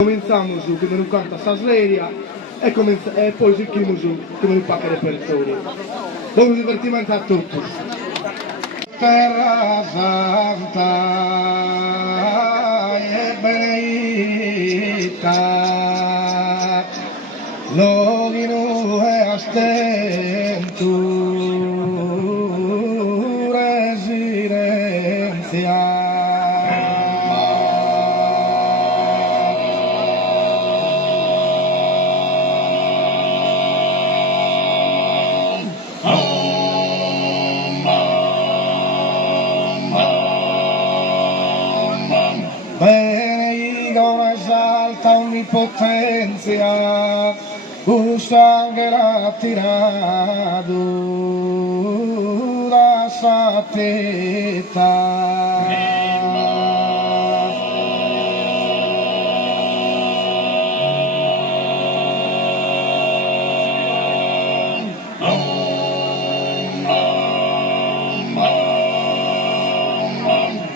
Começamos que não canta Sasleria e poi seguimos que não paga repertório. Bom divertimento a todos. Terra Santa e benedita, logino e astento residencia. Benedico esalta onnipotenzia, usangela tirado da sateta.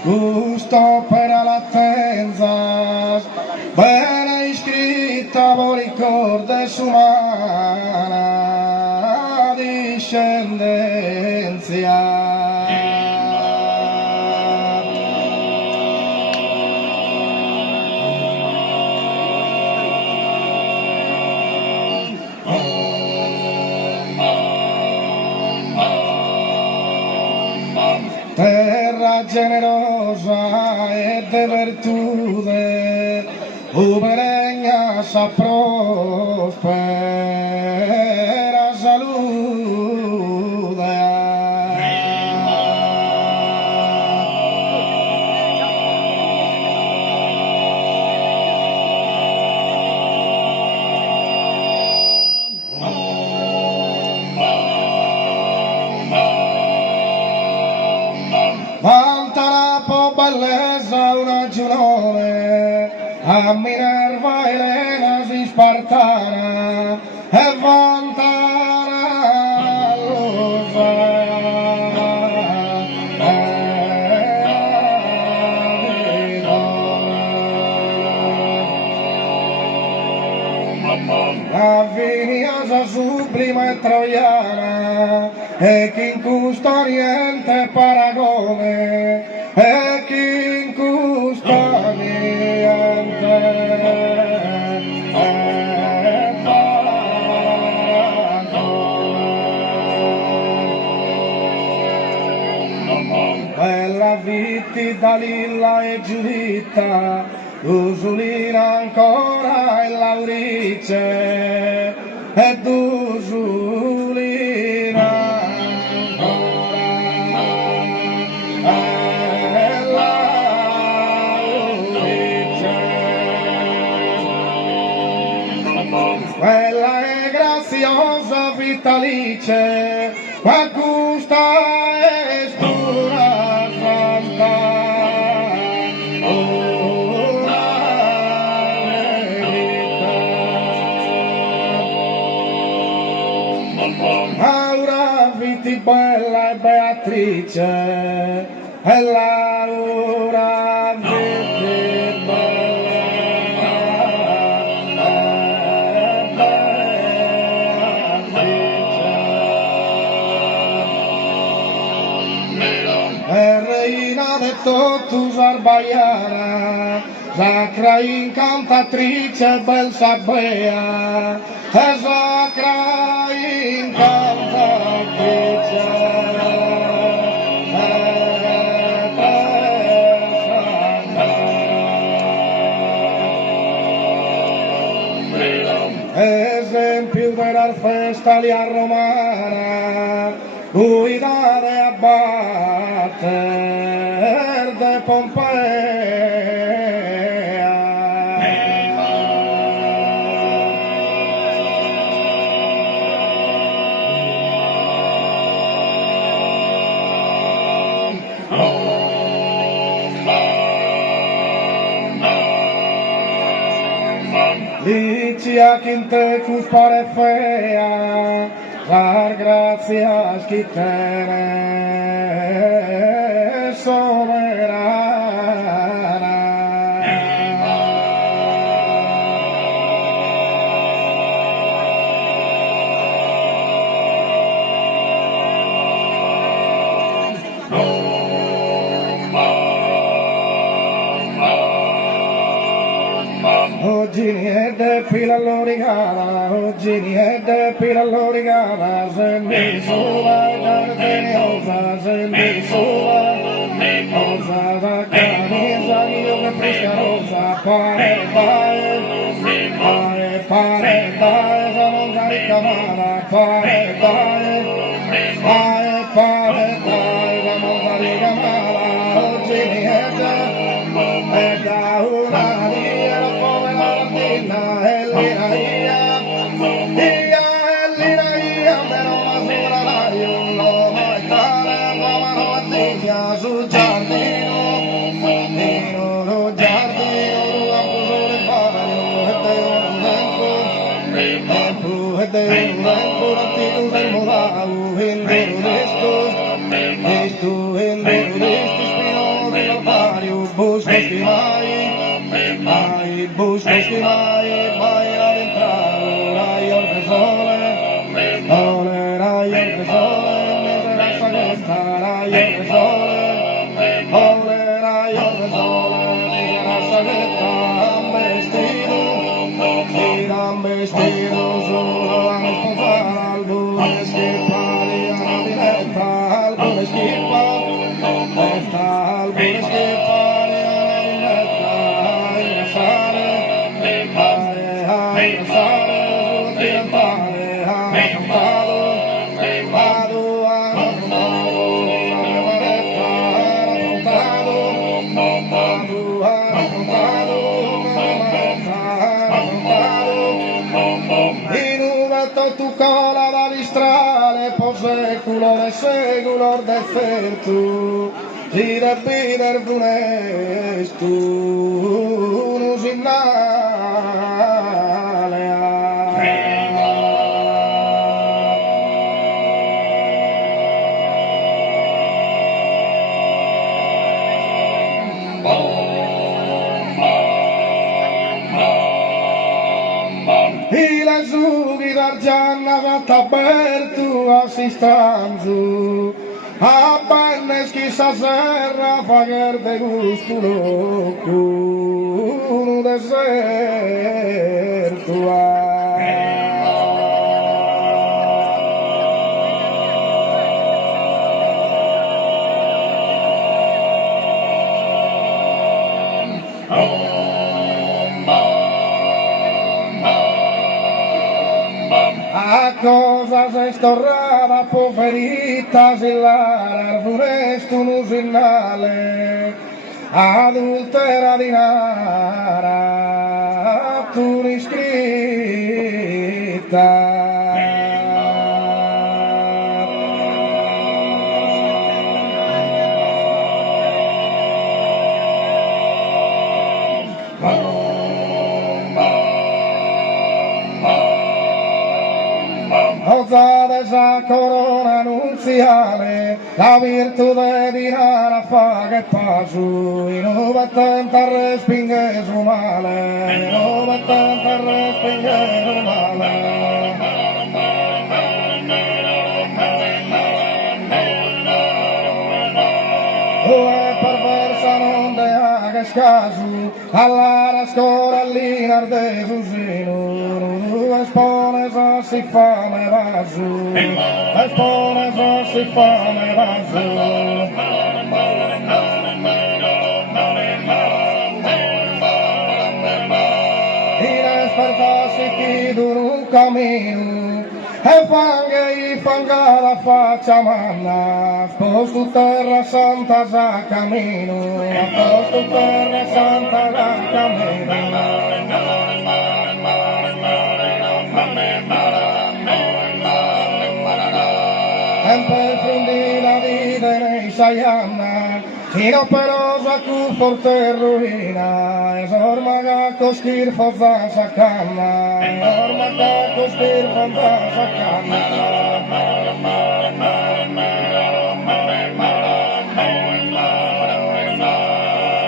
Gusto per l'attenza, bene iscritta, voricorde umana discendenzia. Terra generosa e de virtude, uberegna sa prospera salute. Vanta la po' bellezza una giunone, a Minerva Elena si spartana, e vanta la rosa. La vignosa sublima e troiana, e chi in custo niente paragone, e chi in custo niente paragone. Bella Vitti, Dalilla e Giuditta, Usulina ancora e Laurice, ed Usulina ancora e Laurice. Quella è graziosa Vitalice, ma gusta è stura santa. Laura Vitti bella e Beatrice, e Laura Vitti bella e Beatrice. E reina de totus arbaiana, sacra incantatrice bel sabbea, e sacra incantatrice. Esempio della festa lia romana, guida de abbater de Pompea. Licia quintecus pare fea, dar gracias que tenés soberana. Oggi niente fila all'origata, oggi niente fila all'origata, se mi sulla cartene osa, se mi sulla osa la camisa io che fresca rosa, pare, se non carica mala, pare, se non carica mala, oggi niente, e da una via la povera mattina, e l'inaia, me non masura la io, lo mai tale, come non digna sul giardino, lo giardino, a puso le vario, e te un tempo, l'antico del modao, il resto, spino dell'altario, busco schimai, vai ad entrare, raio del sole, raio del sole, mese sagresta, raio del sole, raio del sole, mese sagresta, han vestido, solo a sposare, albore schippare, alla vinetta, albore schippa, albore schippare, alla vinetta, ingrassare, sul diventare, in un gatto tu cola da listrale, poi seculo deserto, gira bider funesto, un signale. E la sughi d'argianna fatta aperto a sistanzu, a panne schissa serra fa verde gusto loco, un deserto. A cosa sei storrava poverita sillara, funesto un usinale, adultera di nara, tu iscritta. Ozzade esa corona nuziale, la virtù di nara fa che pasu, in un tanta respinge su male, in un tanta respinge su male. Perversa non te hagas caso, alla scorallina de susino, espones a si fame vaso, espones a si fame vaso. Y despertarsi chi dur un camino, e fanga la faccia manna, posto terra santa za camino, posto terra santa za camino. Per frundina vide nei saianna, inoperosa cu forte ruina, esormaga coschir fozza sacanna, esormaga coschir fozza sacanna.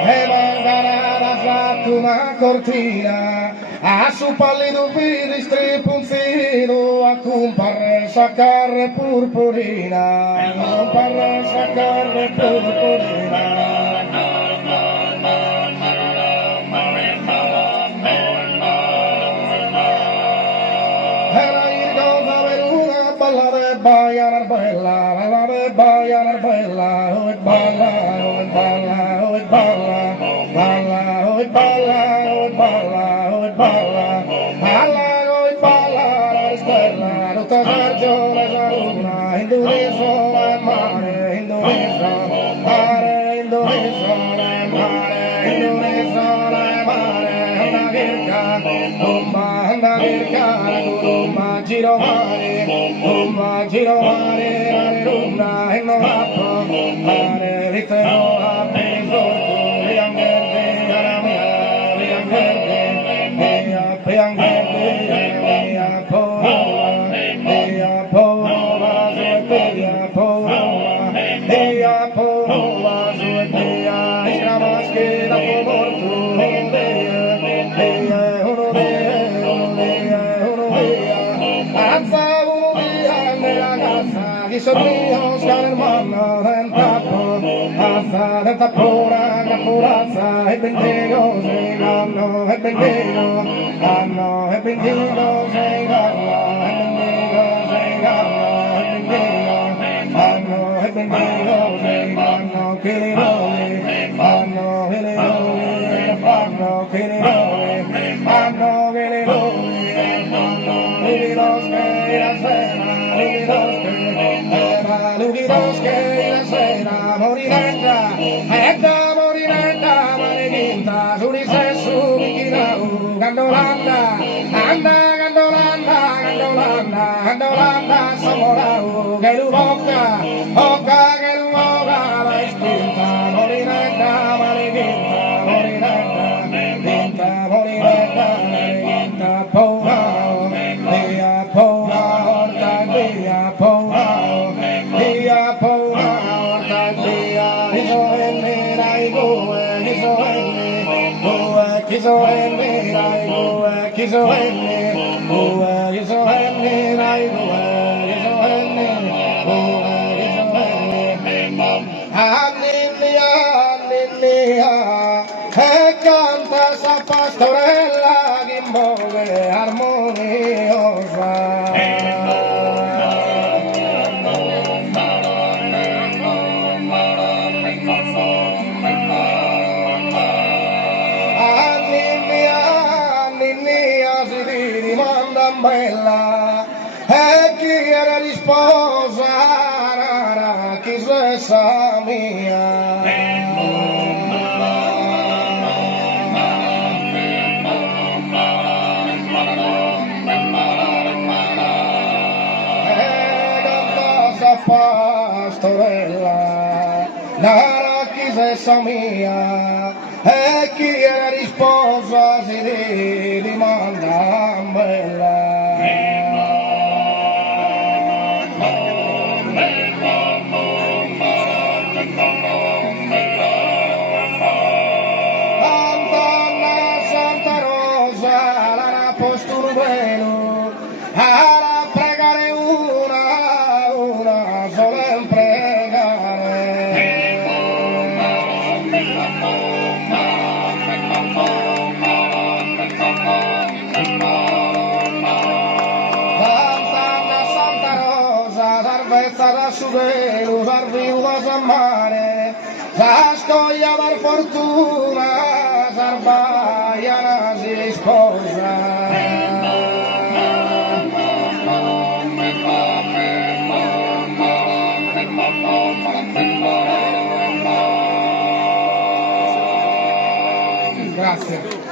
E manganada fatto una cortina, a su pallido vidi stripunzino, a comparre saccarre purpurina, a comparre saccarre purpurina. balla la bella, balla, balla, balla, balla, balla, balla, balla, balla, balla, la stella, tutta ragione la luna, Indonesia, mare, Indonesia, mare, Indonesia, mare, Indonesia, mare, anda virka, rumba, giro mare, are luna, no hapo, are ritmo, ame, zorku, yang verde, aramia, yang verde, yang verde, ya pora, ya pora, ishramaske da pomortu, I sorrisos hermano del tapo, hasta de tapora, capuraza, el bendigo, no, el bendigo, no, el bendigo, el bendigo, no, kiliroli, no, Lubidos que la cena moriranda, maledita, surice su bikina, gandolanda, samorau, geluboka, geluboka, la espinta, moriranda, maledita, moriranda, porao, canta esa pastorella gimbole armoniosa. Bella e chi era risposa chi sa mia pastorella nara chi sa mia e chi era risposa si dimanda bella. Santa Rosa la posturbelo a pregare una sola pregare Santa Rosa salvezza da sudelo sarviuva sa mare sa scoglia per fortuna Sarvaiana si sposa. Grazie.